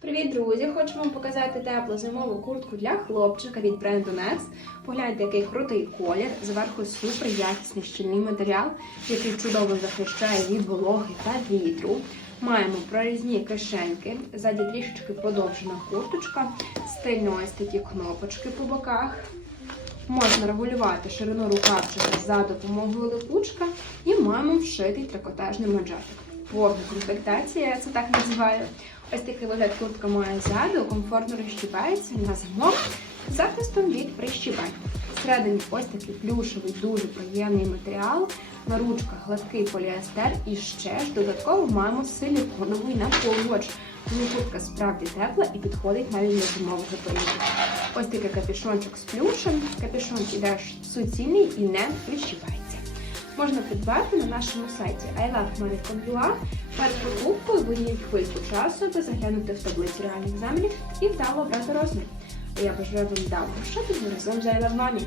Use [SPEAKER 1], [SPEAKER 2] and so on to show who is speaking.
[SPEAKER 1] Привіт, друзі! Хочу вам показати теплу зимову куртку для хлопчика від бренду Nex. Погляньте, який крутий колір. Зверху супер якісний щільний матеріал, який чудово захищає від вологи та вітру. Маємо прорізні кишеньки, ззаді трішечки подовжена курточка, стильно ось такі кнопочки по боках. Можна регулювати ширину рукавчика за допомогою липучка і маємо вшитий трикотажний манжетик. Повна комплектація, я це так називаю. Ось такий вигляд куртка має ззаду, комфортно розщіпається на замок з захистом від прищіпань. Всередині ось такий плюшевий, дуже приємний матеріал. На ручках гладкий поліестер і ще ж додатково маємо силіконовий наполоч. Тому куртка справді тепла і підходить навіть для зимового періоду. Ось такий капюшончик з плюшем. Капюшон іде суцільний і не прищіпається. Можна придбати на нашому сайті перед покупкою одній хвильку часу та заглянути в таблицю реальних замірів і вдало обрати розмір. Я бажаю вам вдалого шопінгу разом з в Money.